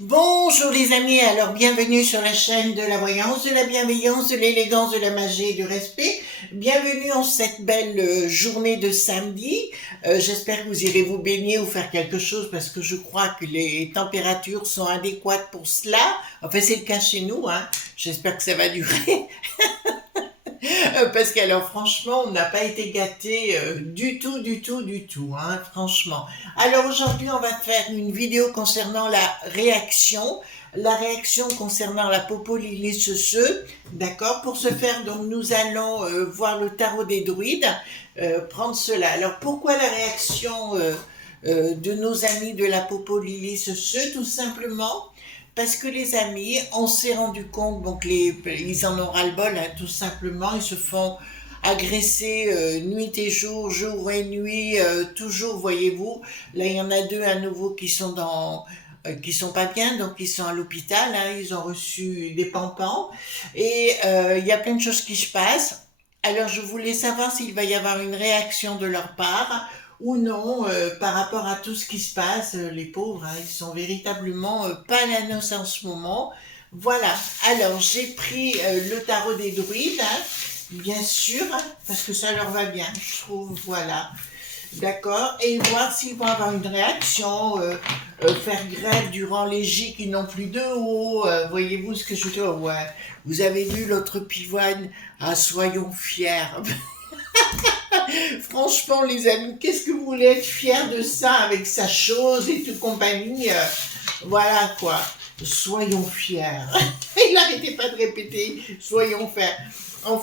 Bonjour les amis, alors bienvenue sur la chaîne de la voyance, de la bienveillance, de l'élégance, de la magie et du respect. Bienvenue en cette belle journée de samedi. J'espère que vous irez vous baigner ou faire quelque chose parce que je crois que les températures sont adéquates pour cela. Enfin c'est le cas chez nous, hein. J'espère que ça va durer. Parce qu'alors franchement, on n'a pas été gâtés du tout, hein, franchement. Alors aujourd'hui, on va faire une vidéo concernant la réaction concernant la Popo Lily Seseu, d'accord. Pour ce faire, donc nous allons voir le tarot des druides, prendre cela. Alors pourquoi la réaction de nos amis de la Popo Lily Seseu? Tout simplement parce que les amis, on s'est rendu compte, donc ils en ont ras-le-bol, hein, tout simplement, ils se font agresser nuit et jour, jour et nuit, toujours, voyez-vous. Là, il y en a deux à nouveau qui sont pas bien, donc ils sont à l'hôpital, hein, ils ont reçu des pampans, et il y a plein de choses qui se passent. Alors, je voulais savoir s'il va y avoir une réaction de leur part ou non par rapport à tout ce qui se passe. Les pauvres, hein, ils sont véritablement pas à la noce en ce moment. Voilà, alors j'ai pris le tarot des druides, hein, bien sûr, parce que ça leur va bien, je trouve, voilà. D'accord, et voir s'ils vont avoir une réaction, faire grève durant les J qui n'ont plus de haut, voyez-vous ce que je veux dire? Ouais, vous avez vu l'autre pivoine, ah, soyons fiers. Franchement, les amis, qu'est-ce que vous voulez être fiers de ça avec sa chose et toute compagnie, voilà quoi. Soyons fiers. Il n'arrêtait pas de répéter, soyons fiers. En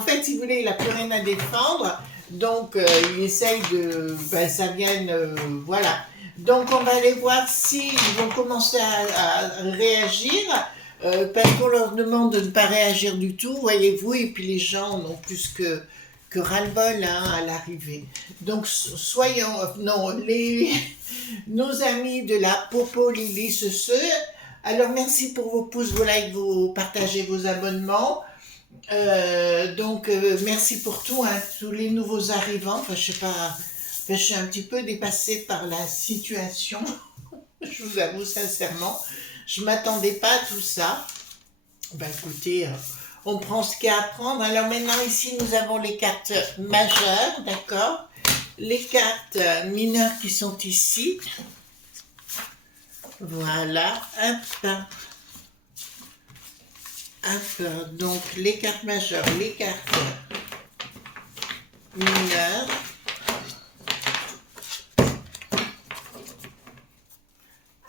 fait, si vous voulez, il n'a plus rien à défendre. Donc, il essaye ça vienne, voilà. Donc, on va aller voir s'ils vont commencer à réagir. Parce qu'on leur demande de ne pas réagir du tout, voyez-vous, et puis les gens n'ont plus que ras-le-bol, hein, à l'arrivée. Donc, soyons, non, nos amis de la Popo Lily Seseu, alors merci pour vos pouces, vos likes, vos partagez, vos abonnements. Merci pour tout, hein, tous les nouveaux arrivants. Enfin, je sais pas, je suis un petit peu dépassée par la situation, je vous avoue sincèrement. Je m'attendais pas à tout ça. Ben écoutez, on prend ce qu'il y a à prendre. Alors maintenant ici nous avons les cartes majeures, d'accord. Les cartes mineures qui sont ici. Voilà, hop. Hop, donc les cartes majeures, les cartes mineures.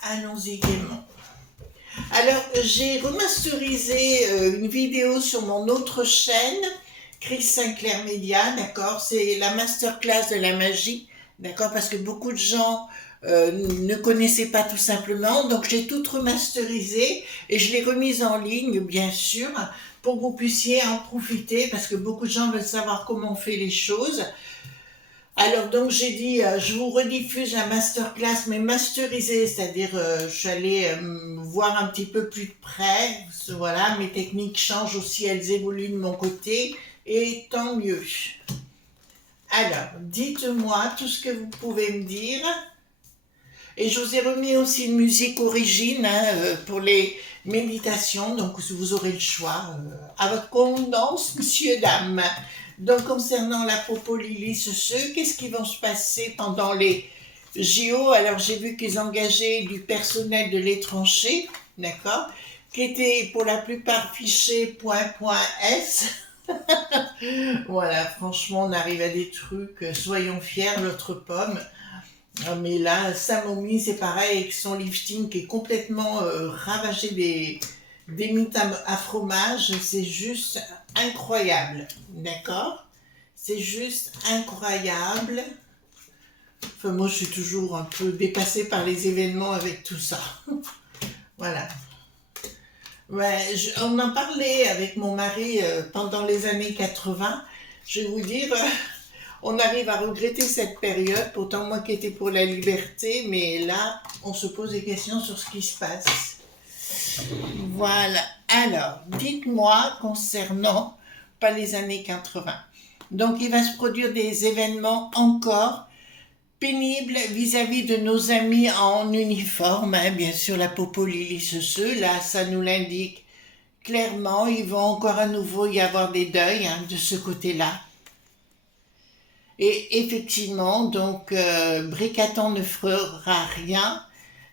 Allons-y gaiement. Alors, j'ai remasterisé une vidéo sur mon autre chaîne, Chris Sinclair Media, d'accord. C'est la masterclass de la magie, d'accord, parce que beaucoup de gens ne connaissaient pas tout simplement. Donc, j'ai tout remasterisé et je l'ai remise en ligne, bien sûr, pour que vous puissiez en profiter, parce que beaucoup de gens veulent savoir comment on fait les choses. Alors donc j'ai dit, je vous rediffuse la masterclass, mais masterisée, c'est-à-dire je suis allée voir un petit peu plus de près, voilà, mes techniques changent aussi, elles évoluent de mon côté, et tant mieux. Alors, dites-moi tout ce que vous pouvez me dire, et je vous ai remis aussi une musique origine, hein, pour les méditations, donc vous aurez le choix, à votre convenance, messieurs, dames. Donc, concernant la Popo Lily Seseu, qu'est-ce qui va se passer pendant les JO? Alors, j'ai vu qu'ils engageaient du personnel de l'étranger, d'accord, qui était pour la plupart fiché .s. Voilà, franchement, on arrive à des trucs, soyons fiers, l'autre pomme. Mais là, Samomi, c'est pareil, avec son lifting qui est complètement ravagé des mythes à fromage, c'est juste incroyable, d'accord? C'est juste incroyable. Enfin, moi, je suis toujours un peu dépassée par les événements avec tout ça. Voilà. Ouais, on en parlait avec mon mari pendant les années 80. Je vais vous dire, on arrive à regretter cette période, pourtant moi qui étais pour la liberté, mais là, on se pose des questions sur ce qui se passe. Voilà. Alors, dites-moi concernant, pas les années 80. Donc, il va se produire des événements encore pénible vis-à-vis de nos amis en uniforme, hein, bien sûr la Popo Lily ceux là ça nous l'indique clairement, il va encore à nouveau y avoir des deuils hein, de ce côté-là. Et effectivement, donc Bricaton ne fera rien,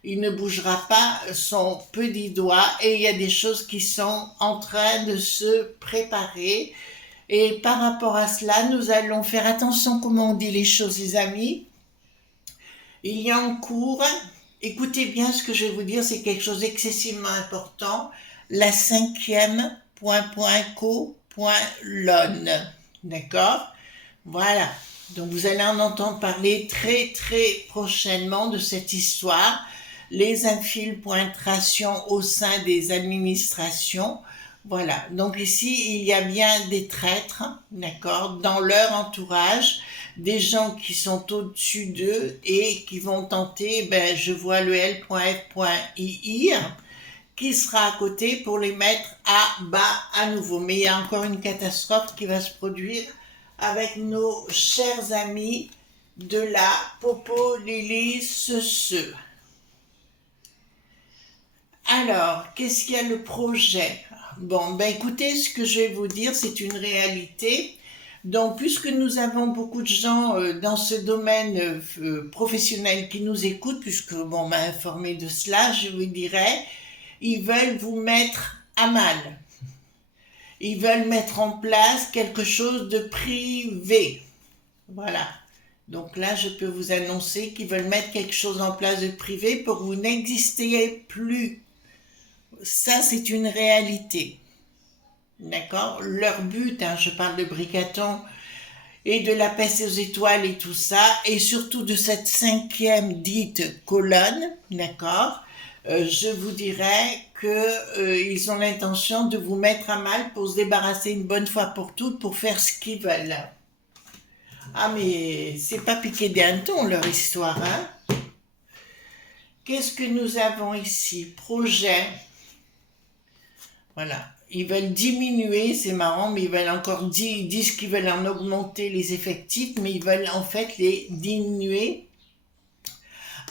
il ne bougera pas son petit doigt et il y a des choses qui sont en train de se préparer. Et par rapport à cela, nous allons faire attention comment on dit les choses, les amis. Il y a en cours, écoutez bien ce que je vais vous dire, c'est quelque chose d'excessivement important, la 5e.co.lon. D'accord? Voilà. Donc vous allez en entendre parler très très prochainement de cette histoire, les infiltrations au sein des administrations. Voilà, donc ici il y a bien des traîtres, d'accord, dans leur entourage, des gens qui sont au-dessus d'eux et qui vont tenter, ben, je vois le L.F.II qui sera à côté pour les mettre à bas à nouveau. Mais il y a encore une catastrophe qui va se produire avec nos chers amis de la Popo Lily ce. Alors, qu'est-ce qu'il y a le projet? Bon, ben écoutez, ce que je vais vous dire, c'est une réalité. Donc, puisque nous avons beaucoup de gens dans ce domaine professionnel qui nous écoutent, puisque bon, on m'a informé de cela, je vous dirais, ils veulent vous mettre à mal. Ils veulent mettre en place quelque chose de privé. Voilà. Donc là, je peux vous annoncer qu'ils veulent mettre quelque chose en place de privé pour que vous n'existiez plus. Ça, c'est une réalité. D'accord? Leur but, hein, je parle de Bricaton et de la peste aux étoiles et tout ça, et surtout de cette 5e dite colonne, d'accord? Je vous dirais qu'ils ont l'intention de vous mettre à mal pour se débarrasser une bonne fois pour toutes, pour faire ce qu'ils veulent. Ah mais c'est pas piqué des hannetons leur histoire, hein? Qu'est-ce que nous avons ici? Projet. Voilà. Ils veulent diminuer, c'est marrant, mais ils veulent encore ils disent qu'ils veulent en augmenter les effectifs, mais ils veulent en fait les diminuer.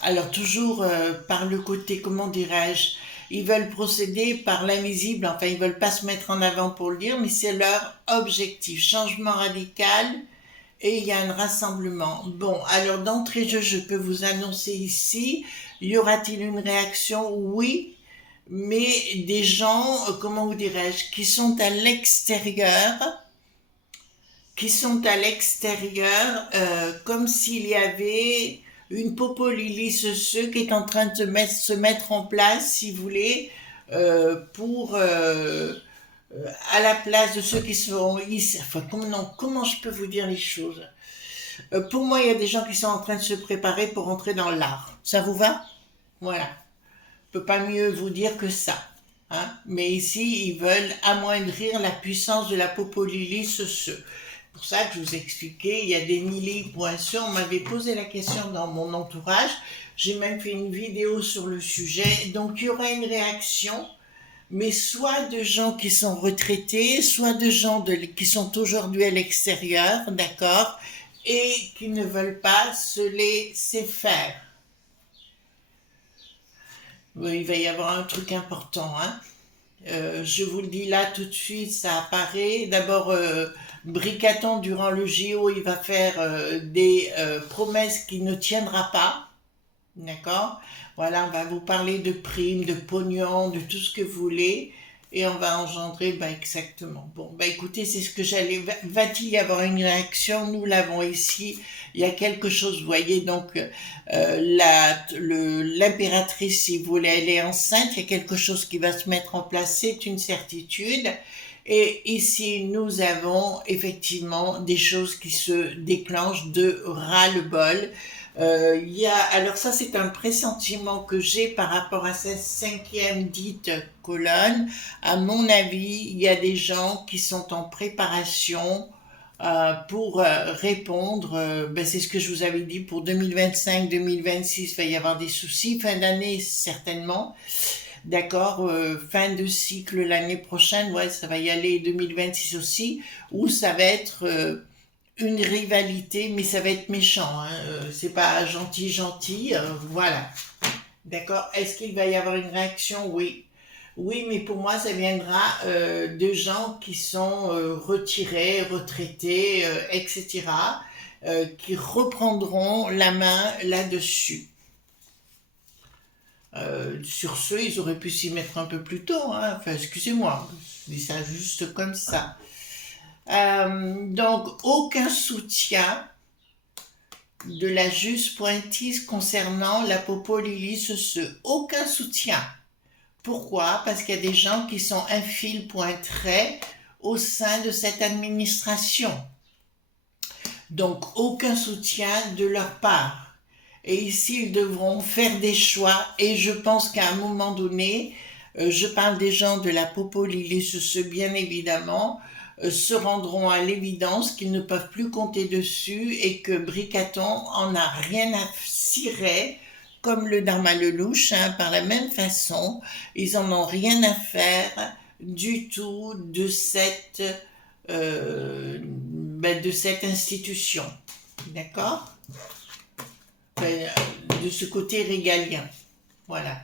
Alors toujours par le côté, comment dirais-je, ils veulent procéder par l'invisible, enfin ils veulent pas se mettre en avant pour le dire, mais c'est leur objectif, changement radical, et il y a un rassemblement. Bon, alors d'entrée de jeu, je peux vous annoncer ici, y aura-t-il une réaction? Oui, mais des gens, comment vous dirais-je, qui sont à l'extérieur, comme s'il y avait une Popo Lily ceux qui est en train de se mettre en place, si vous voulez, pour à la place de ceux qui sont ici. Enfin, comment je peux vous dire les choses? Pour moi, il y a des gens qui sont en train de se préparer pour entrer dans l'art. Ça vous va? Voilà. Je ne peux pas mieux vous dire que ça. Hein? Mais ici, ils veulent amoindrir la puissance de la Popo Lily ceux. C'est pour ça que je vous expliquais, il y a des milliers de poinçons. On m'avait posé la question dans mon entourage. J'ai même fait une vidéo sur le sujet. Donc, il y aura une réaction, mais soit de gens qui sont retraités, soit de gens qui sont aujourd'hui à l'extérieur, d'accord, et qui ne veulent pas se laisser faire. Oui, il va y avoir un truc important, hein. Je vous le dis là tout de suite, ça apparaît. D'abord, Bricaton, durant le JO, il va faire des promesses qu'il ne tiendra pas. D'accord? Voilà, on va vous parler de primes, de pognon, de tout ce que vous voulez. Et on va engendrer, exactement. Bon, écoutez, c'est ce que j'allais... Va-t-il y avoir une réaction? Nous l'avons ici. Il y a quelque chose, vous voyez, donc l'impératrice, si vous voulez, elle est enceinte. Il y a quelque chose qui va se mettre en place, c'est une certitude. Et ici, nous avons effectivement des choses qui se déclenchent de ras-le-bol. Alors ça, c'est un pressentiment que j'ai par rapport à cette 5e dite colonne. À mon avis, il y a des gens qui sont en préparation pour répondre. C'est ce que je vous avais dit pour 2025-2026, il va y avoir des soucis. Fin d'année, certainement. D'accord, fin de cycle l'année prochaine, ouais, ça va y aller 2026 aussi, où ça va être une rivalité, mais ça va être méchant, hein, c'est pas gentil, voilà. D'accord? Est-ce qu'il va y avoir une réaction? Oui. Oui, mais pour moi, ça viendra de gens qui sont retirés, retraités, etc., qui reprendront la main là-dessus. Sur ce, ils auraient pu s'y mettre un peu plus tôt, hein. Enfin, excusez-moi, je dis ça juste comme ça. Donc, aucun soutien de la juste pointise concernant la Popo Lili ce. Aucun soutien. Pourquoi? Parce qu'il y a des gens qui sont un fil point trait au sein de cette administration. Donc, aucun soutien de leur part. Et ici, ils devront faire des choix. Et je pense qu'à un moment donné, je parle des gens de la Popo Lili ce bien évidemment, se rendront à l'évidence qu'ils ne peuvent plus compter dessus et que Bricaton en a rien à cirer, comme le Dharma Lelouch, hein, par la même façon, ils en ont rien à faire du tout de cette institution. D'accord? De ce côté régalien. Voilà.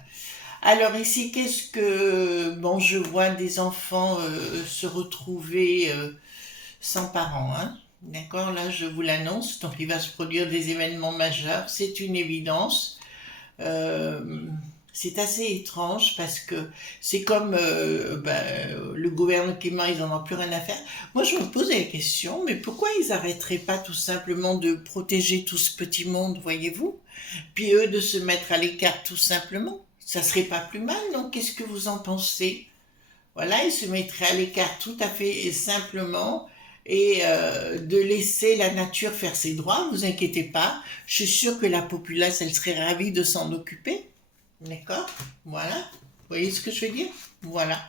Alors ici, qu'est-ce que... Bon, je vois des enfants se retrouver sans parents, hein. D'accord, là, je vous l'annonce. Donc, il va se produire des événements majeurs. C'est une évidence. Euh, c'est assez étrange parce que c'est comme le gouvernement, ils n'en ont plus rien à faire. Moi, je me pose la question, mais pourquoi ils n'arrêteraient pas tout simplement de protéger tout ce petit monde, voyez-vous? Puis eux, de se mettre à l'écart tout simplement. Ça serait pas plus mal, non? Qu'est-ce que vous en pensez? Voilà, ils se mettraient à l'écart tout à fait simplement et de laisser la nature faire ses droits, vous inquiétez pas. Je suis sûre que la populace, elle serait ravie de s'en occuper. D'accord? Voilà. Vous voyez ce que je veux dire? Voilà.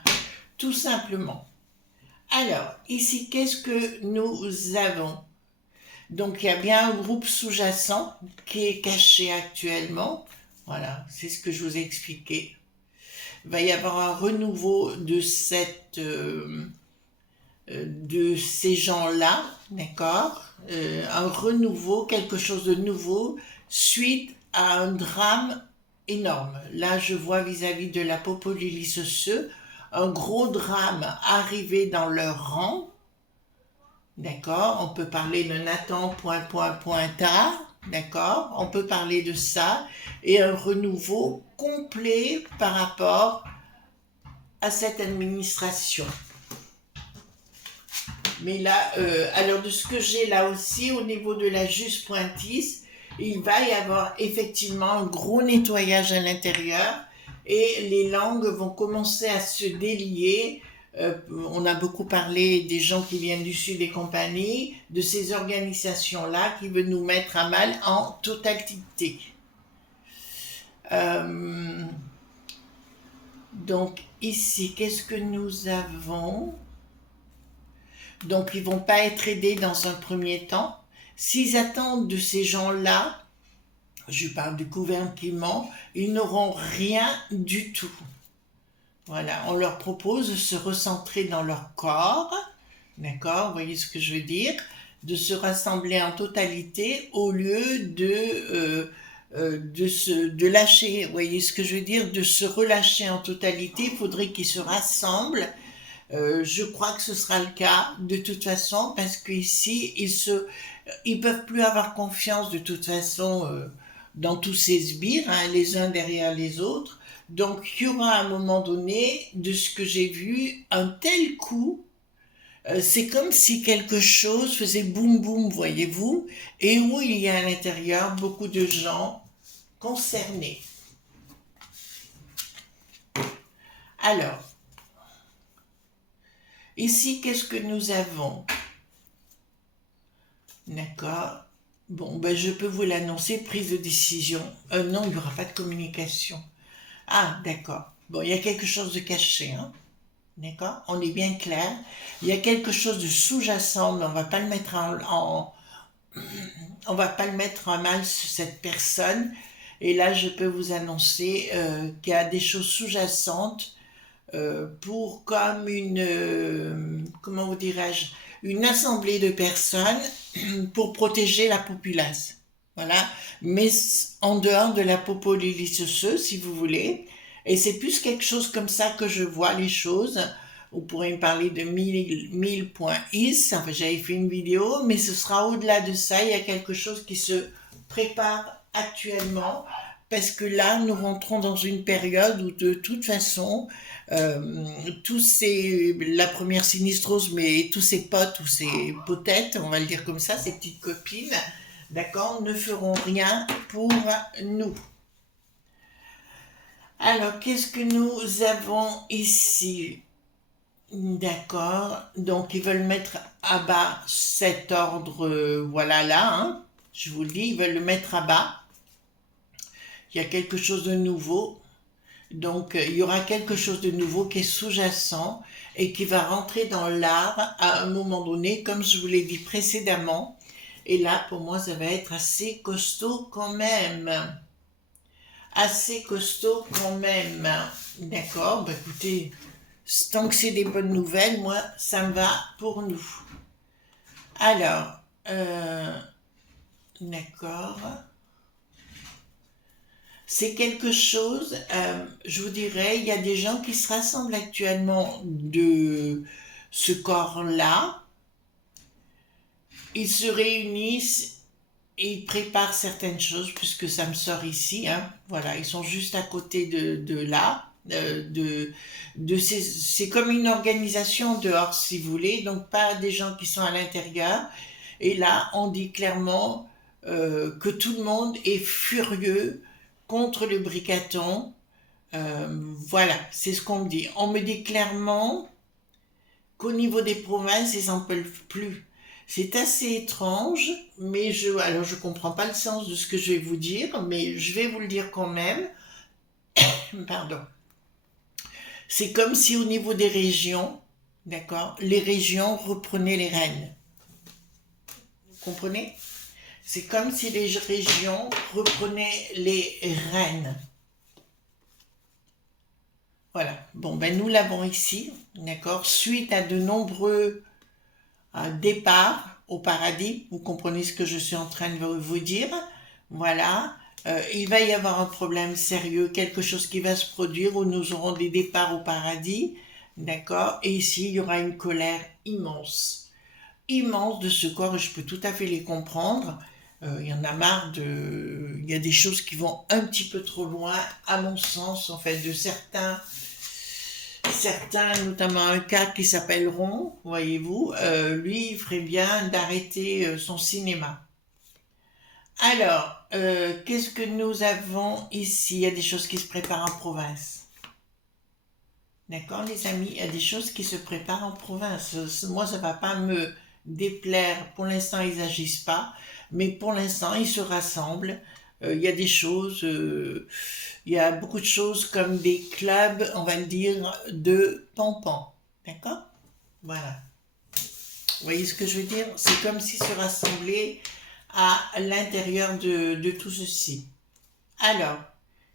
Tout simplement. Alors, ici, qu'est-ce que nous avons? Donc, il y a bien un groupe sous-jacent qui est caché actuellement. Voilà, c'est ce que je vous ai expliqué. Il va y avoir un renouveau de ces gens-là, d'accord? Un renouveau, quelque chose de nouveau, suite à un drame énorme. Là, je vois vis-à-vis de la Popoli un gros drame arrivé dans leur rang, d'accord? On peut parler de Nathan, tard, d'accord? On peut parler de ça, et un renouveau complet par rapport à cette administration. Mais là, alors de ce que j'ai là aussi, au niveau de la juste pointise, il va y avoir effectivement un gros nettoyage à l'intérieur et les langues vont commencer à se délier. On a beaucoup parlé des gens qui viennent du sud des compagnies, de ces organisations-là qui veulent nous mettre à mal en totalité. Donc ici, qu'est-ce que nous avons? Donc ils ne vont pas être aidés dans un premier temps. S'ils attendent de ces gens-là, je parle du gouvernement, ils n'auront rien du tout. Voilà, on leur propose de se recentrer dans leur corps, d'accord, vous voyez ce que je veux dire, de se rassembler en totalité au lieu de lâcher, vous voyez ce que je veux dire, de se relâcher en totalité, il faudrait qu'ils se rassemblent. Je crois que ce sera le cas de toute façon parce qu'ici ils peuvent plus avoir confiance de toute façon dans tous ces sbires, hein, les uns derrière les autres. Donc il y aura à un moment donné, de ce que j'ai vu, un tel coup. C'est comme si quelque chose faisait boum boum, voyez-vous, et où il y a à l'intérieur beaucoup de gens concernés. Alors, ici, qu'est-ce que nous avons? D'accord. Bon, ben je peux vous l'annoncer, prise de décision. Non, il n'y aura pas de communication. Ah, d'accord. Bon, il y a quelque chose de caché, hein. D'accord? On est bien clair. Il y a quelque chose de sous-jacent, mais on va pas le mettre on va pas le mettre en mal sur cette personne. Et là, je peux vous annoncer qu'il y a des choses sous-jacentes pour comme une, comment vous dirais-je, une assemblée de personnes pour protéger la populace. Voilà, mais en dehors de la population, si vous voulez. Et c'est plus quelque chose comme ça que je vois les choses. On pourrait me parler de 1000.is, enfin, j'avais fait une vidéo, mais ce sera au-delà de ça. Il y a quelque chose qui se prépare actuellement, parce que là, nous rentrons dans une période où de toute façon, la première sinistrose, mais tous ses potes ou ses potettes, on va le dire comme ça, ses petites copines, d'accord, ne feront rien pour nous. Alors, qu'est-ce que nous avons ici? D'accord, donc ils veulent mettre à bas cet ordre, voilà là, hein. Je vous le dis, ils veulent le mettre à bas. Il y a quelque chose de nouveau, donc il y aura quelque chose de nouveau qui est sous-jacent et qui va rentrer dans l'art à un moment donné, comme je vous l'ai dit précédemment. Et là, pour moi, ça va être assez costaud quand même. Assez costaud quand même. D'accord, bah écoutez, tant que c'est des bonnes nouvelles, moi, ça me va pour nous. Alors, d'accord. C'est quelque chose, je vous dirais, il y a des gens qui se rassemblent actuellement de ce corps-là. Ils se réunissent et ils préparent certaines choses, puisque ça me sort ici, hein. Voilà, ils sont juste à côté de là. C'est comme une organisation dehors, si vous voulez, donc pas des gens qui sont à l'intérieur. Et là, on dit clairement que tout le monde est furieux contre le bricaton. Voilà, c'est ce qu'on me dit. On me dit clairement qu'au niveau des provinces, ils n'en peuvent plus. C'est assez étrange, mais alors je comprends pas le sens de ce que je vais vous dire, mais je vais vous le dire quand même. Pardon. C'est comme si au niveau des régions, d'accord, les régions reprenaient les rênes. Vous comprenez? C'est comme si les régions reprenaient les rênes. Voilà. Bon, ben nous l'avons ici, d'accord, suite à de nombreux départs au paradis. Vous comprenez ce que je suis en train de vous dire? Voilà. Il va y avoir un problème sérieux, quelque chose qui va se produire où nous aurons des départs au paradis, d'accord? Et ici, il y aura une colère immense, immense de ce corps, et je peux tout à fait les comprendre. Il y en a marre il y a des choses qui vont un petit peu trop loin, à mon sens, en fait, de certains, notamment un cas qui s'appelle Ron, voyez-vous, lui, il ferait bien d'arrêter son cinéma. Alors, qu'est-ce que nous avons ici? Il y a des choses qui se préparent en province. D'accord, les amis? Il y a des choses qui se préparent en province. Moi, ça ne va pas me déplaire. Pour l'instant, ils n'agissent pas. Mais pour l'instant, ils se rassemblent. Il y a des choses... il y a beaucoup de choses comme des clubs, on va dire, de pampans. D'accord? Voilà. Vous voyez ce que je veux dire? C'est comme s'ils se rassemblaient à l'intérieur de tout ceci. Alors,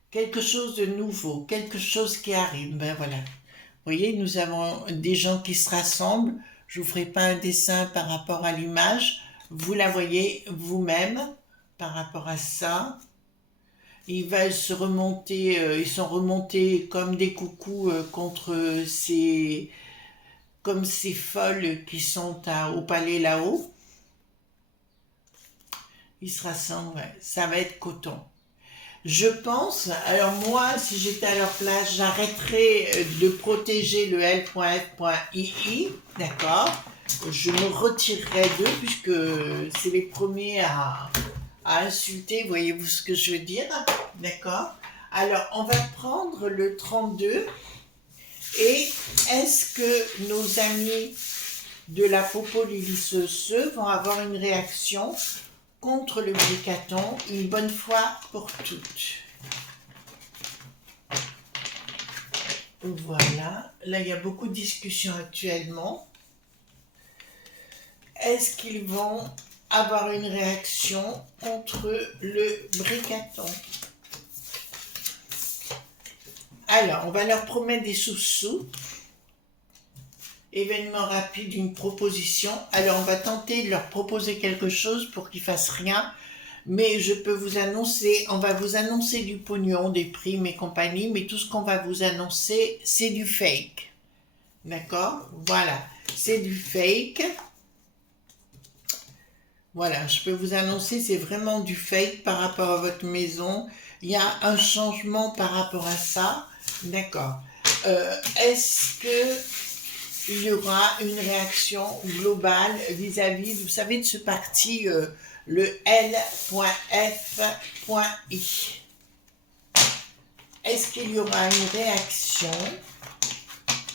quelque chose de nouveau, quelque chose qui arrive, ben voilà. Vous voyez, nous avons des gens qui se rassemblent. Je ne vous ferai pas un dessin par rapport à l'image. Vous la voyez vous-même par rapport à ça. Ils veulent se remonter, ils sont remontés comme des coucous contre comme ces folles qui sont au palais là-haut. Ils se rassemblent, ouais. Ça va être coton. Je pense, alors moi, si j'étais à leur place, j'arrêterais de protéger le L.F.II, d'accord? Je me retirerais d'eux, puisque c'est les premiers à insulter, voyez-vous ce que je veux dire? D'accord? Alors, on va prendre le 32, et est-ce que nos amis de la Popolyliceuse vont avoir une réaction contre le bricaton une bonne fois pour toutes? Voilà, là il y a beaucoup de discussions actuellement. Est-ce qu'ils vont avoir une réaction contre le bricaton? Alors, on va leur promettre des sous-sous. événement rapide, une proposition. Alors on va tenter de leur proposer quelque chose pour qu'ils fassent rien. Mais je peux vous annoncer, on va vous annoncer du pognon, des primes et compagnie, mais tout ce qu'on va vous annoncer, c'est du fake. D'accord? Voilà, c'est du fake. Voilà, je peux vous annoncer, c'est vraiment du fake par rapport à votre maison. Il y a un changement par rapport à ça. D'accord. Est-ce que il y aura une réaction globale vis-à-vis, vous savez, de ce parti, le L.F.I. Est-ce qu'il y aura une réaction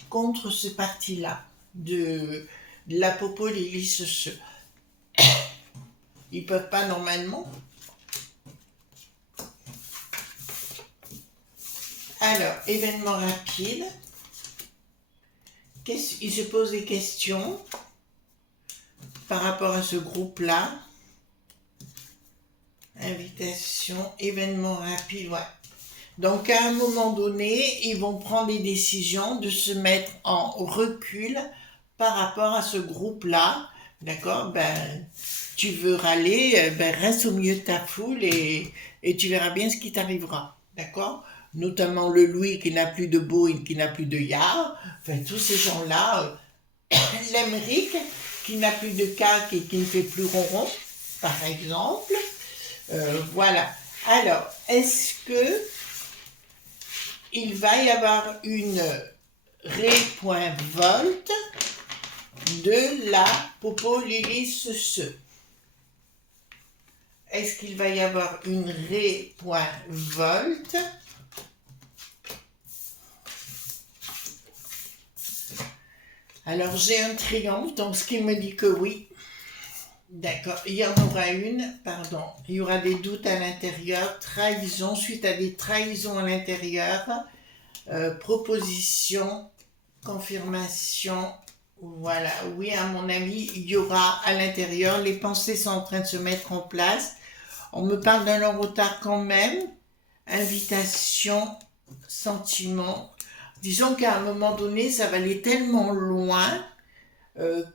contre ce parti-là de la Popo Lily Secheux? Ils peuvent pas normalement. Alors, événement rapide. Il se pose des questions par rapport à ce groupe-là. Invitation, événement rapide, ouais. Donc, à un moment donné, ils vont prendre des décisions de se mettre en recul par rapport à ce groupe-là. D'accord? Ben, tu veux râler, ben, reste au milieu de ta foule et tu verras bien ce qui t'arrivera. D'accord? Notamment le Louis qui n'a plus de beau et qui n'a plus de ya. Enfin, tous ces gens-là. L'Emeric qui n'a plus de cac et qui ne fait plus ronron, par exemple. Voilà. Alors, est-ce que il va y avoir une ré.volt de la Popo Lily Secheux? Est-ce qu'il va y avoir une ré.volt? Alors j'ai un triomphe, donc ce qui me dit que oui. D'accord, il y en aura une, pardon. Il y aura des doutes à l'intérieur, trahison, suite à des trahisons à l'intérieur, proposition, confirmation. Voilà, oui, à mon avis, il y aura à l'intérieur, les pensées sont en train de se mettre en place. On me parle d'un long retard quand même. Invitation, sentiment. Disons qu'à un moment donné, ça va aller tellement loin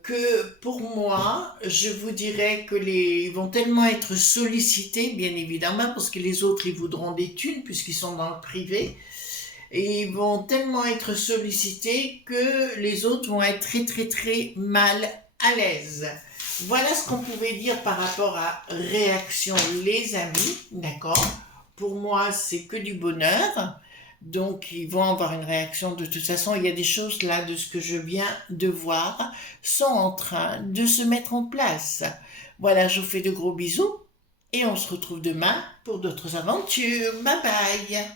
que pour moi, je vous dirais que ils vont tellement être sollicités, bien évidemment, parce que les autres, ils voudront des thunes puisqu'ils sont dans le privé. Et ils vont tellement être sollicités que les autres vont être très très très mal à l'aise. Voilà ce qu'on pouvait dire par rapport à réaction, les amis, d'accord? Pour moi, c'est que du bonheur. Donc, ils vont avoir une réaction. De toute façon, il y a des choses là, de ce que je viens de voir, sont en train de se mettre en place. Voilà, je vous fais de gros bisous et on se retrouve demain pour d'autres aventures. Bye bye!